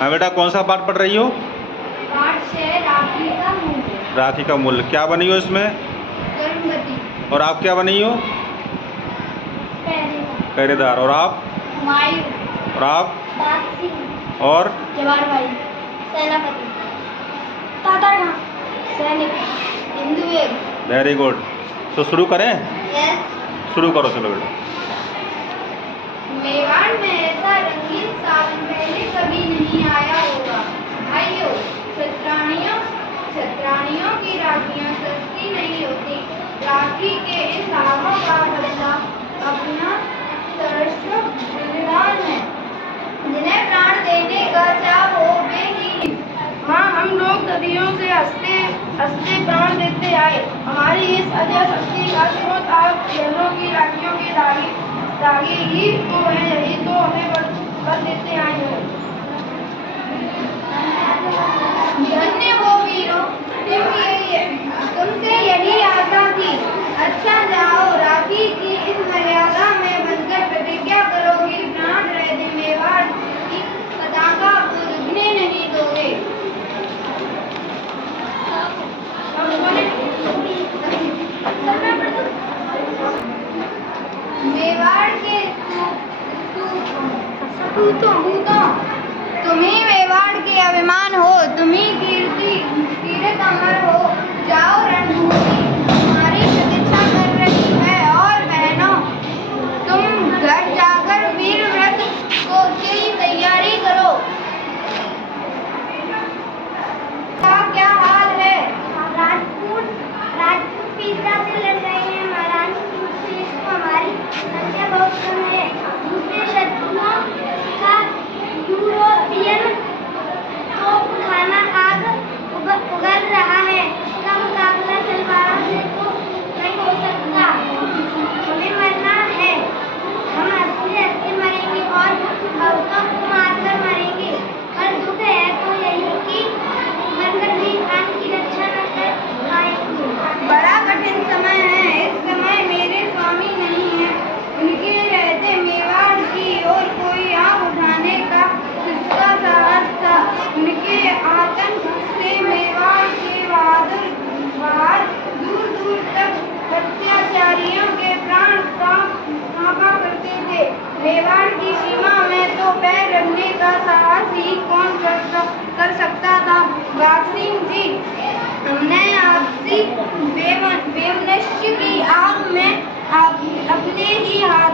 हाँ बेटा, कौन सा पाठ पढ़ रही हो? पाठ 6 राखी का मूल्य। राखी का मूल्य। क्या बनी हो इसमें? गर्भवती। और आप क्या बनी हो? पहरेदार। और आप? हुमायूं। और आप? बाज सिंह। और? जवाहर भाई। सेनापति। तातर खान। सैनिक। हिंदू वेद। Very good. तो शुरू करें? यस। शुरू करो, चलो बेटा। मेवाड़ में ऐसा रंगीन सावन पहले कभी नहीं आया होगा। भाइयों, छतरानियों की राखियां सस्ती नहीं होती। राखी के इस धागों का बदला अपना सर्वस्व बलिदान है। जिन्हें प्राण देने का चाह हो वे ही। हाँ, हम लोग सदियों से हंसते हंसते प्राण देते आए। हमारी इस अजय शक्ति का स्रोत आप बहनों की राखियों के धागे ही तो है। यही तो हमें कर देते आए हैं। धन्य हो वीरों, तुमसे यही आशा थी। अच्छा जाओ, राखी की इस मर्यादा में बनकर प्रतिज्ञा करो कि प्राण रहते मेवाड़ की पताका को डूबने नहीं दोगे। मेवाड़ के सपूतों, तुम्ही मेवाड़ के अभिमान हो, तुम्ही कीर्ति अमर हो। जाओ, रणभूमि तुम्हारी प्रतीक्षा कर रही है। और बहनों, तुम घर जाकर वीर व्रत की तैयारी करो। क्या हाल है? राजपूत पीछा से लड़ रहे हैं महारानी। हमारी संख्या बहुत कम है। दूसरे शत्रुओं का यूरोपियन तोपखाना आग उगल रहा है। इसका मुकाबला तलवारों से तो नहीं हो सकता। हमें मरना है। हम हंसते मरेंगे और बहुतों को मारकर मरेंगे। पर दुख है तो यही कि मरकर भी खान की रक्षा न कर पाएंगे। बड़ा कठिन समय है। इस समय मेरे स्वामी नहीं है। उनके रहते मेवाड़ की ओर कोई आंख उठाने का किसका साहस था? उनके आतंक से मेवाड़ के बाहर दूर दूर तक अत्याचारियों के प्राण कांपा करते थे। मेवाड़ की सीमा में तो पैर रखने का साहस ही कौन कर सकता था? बाघ सिंह जी, हमने आपसी बेमनुष्य की आग में अपने ही हाथ